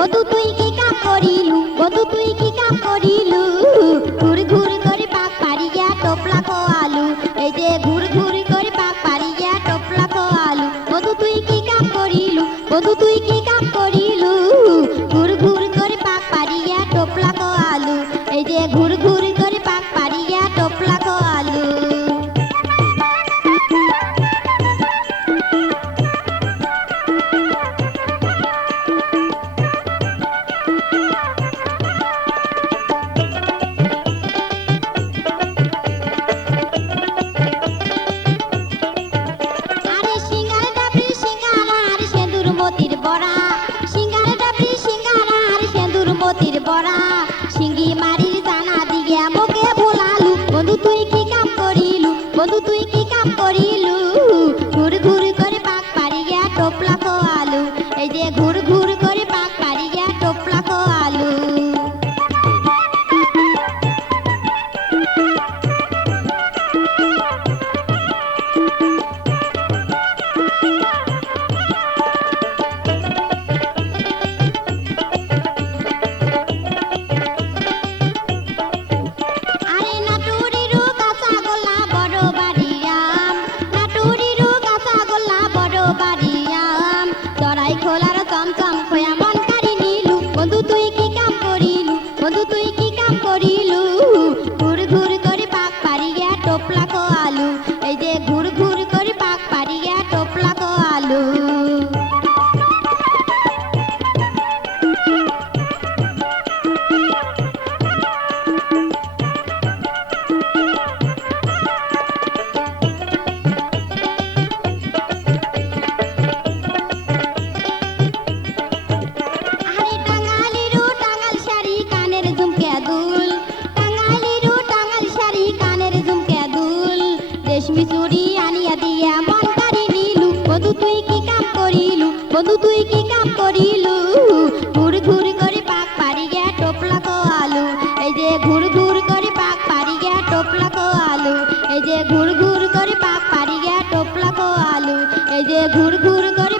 বন্ধু তুই কি কাম করিলু, বন্ধু তুই কি কাম করিলু, ঘুর ঘুর করে পাক পারিয়া টোপলা কো আলু, এই যে ঘুর ঘুর করে পাক পারিয়া টোপলা কো আলু, বন্ধু তুই কি কাম করিলু, বন্ধু তুই কি কাম করিলু, ঘুর ঘুর করে পাক পারিয়া টোপলা কো আলু, এই যে ঘুর ঘুর করে পাক পারিয়া টোপলা কো আলু। আরে সিঙ্গার ডাবরি সিঙ্গারা আর সেন্দুর মতির বড়া, সিঙ্গার ডাবরি সিঙ্গারা আর সেন্দুর মতির বড়া, সিঙ্গি মারির জানা দিয়ে মোকে ভোলালু, বন্ধু তুই কি কাম করিলু, বন্ধু তুই কি কাম করিলু, ঘুর ঘুর করে পাক পারিয়া টোপলা কো আলু, এই যে ঘুর ঘুর করে পাক পারিয়া টোপলা কো আলু। আরে নাটুরিরু কাঁচা গোল্লা বড় বাড়িয়াম, নাটুরিরু কাঁচা গোল্লা বড় বাড়িয়াম, চড়াই খোলার চমচম খোয়া মন কারি নিলু, বন্ধু তুই কি কাম করিলু, বন্ধু তুই কি কাম করিলু, ঘুর ঘুর করে পাক পারিয়া টোপলা কো আলু, এই যে ঘুর ঘুর করে পাক পারিয়া টোপলা কো আলু। আরে টাঙ্গালিরু টাঙ্গাল শাড়ি কানের ঝুমকে দুল, টাঙ্গালিরু টাঙ্গাল শাড়ি কানের ঝুমকে দুল, রেশমি চুড়ি আনিয়া দিয়া মন কারি নিলু, বন্ধু তুই কি কাম করিলু, বন্ধু তুই কি কাম করিলু, ঘুর ঘুর করে পাক পারিয়া টোপলা কো আলু, এই যে ঘুর ঘুর করে পাক পারিয়া টোপলা কো আলু, এই যে ঘুর ঘুর করে পাক পারিয়া টোপলা কো আলু, এই যে ঘুর ঘুর করে